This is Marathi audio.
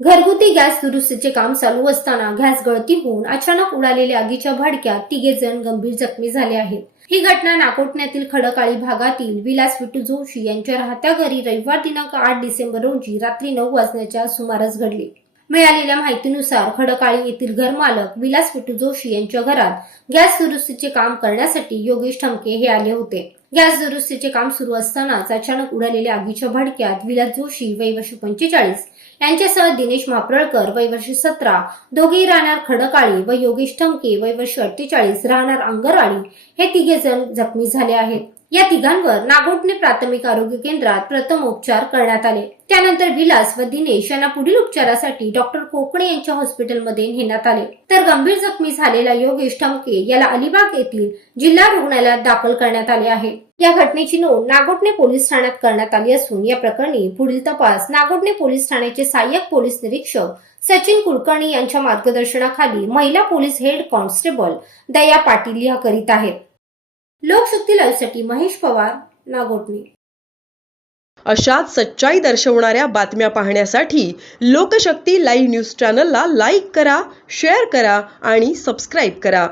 घरगुती गॅस दुरुस्तीचे काम चालू असताना गॅस गळती होऊन अचानक उडालेल्या आगीच्या भडक्यात तिघे जण गंभीर जखमी झाले आहेत. ही घटना नाकोटण्यातील खडकाळी भागातील विलास विटू जोशी यांच्या राहत्या घरी रविवार दिनांक आठ डिसेंबर रोजी रात्री नऊ वाजण्याच्या सुमारास घडली. मिळालेल्या माहितीनुसार खडकाळी येथील घरमालक विलास विटू जोशी यांच्या घरात गॅस दुरुस्तीचे काम करण्यासाठी योगेश ठमके हे आले होते. गॅस दुरुस्तीचे काम सुरू असतानाच अचानक उडालेल्या आगीच्या भडक्यात विलास जोशी वयवर्ष पंचेचाळीस यांच्यासह दिनेश मापरळकर वयवर्ष सतरा दोघेही राहणार खडकाळी व योगेश टमके वयवर्ष अठ्ठेचाळीस राहणार अंगरवाडी हे तिघे जण जखमी झाले आहेत. या तिघांवर नागोटणे प्राथमिक आरोग्य केंद्रात प्रथम उपचार करण्यात आले. त्यानंतर विलास व दिनेश यांना पुढील उपचारासाठी डॉक्टर कोकणे यांच्या हॉस्पिटलमध्ये नेण्यात आले. तर गंभीर जखमी झालेला योगेश ठमके याला अलिबाग येथील जिल्हा रुग्णालयात दाखल करण्यात आले आहे. या घटनेची नोंद नागोटणे पोलीस ठाण्यात करण्यात आली असून या प्रकरणी पुढील तपास नागोटणे पोलीस ठाण्याचे सहाय्यक पोलीस निरीक्षक सचिन कुलकर्णी यांच्या मार्गदर्शनाखाली महिला police head constable Daya Patil या करीत आहेत. लोकशक्ती लाईव्हसाठी महेश पवार नागोटणे. अशाच सच्चाई दर्शवणाऱ्या बातम्या पाहण्यासाठी लोकशक्ती लाईव्ह न्यूज चॅनलला लाईक करा शेअर करा आणि सबस्क्राईब करा.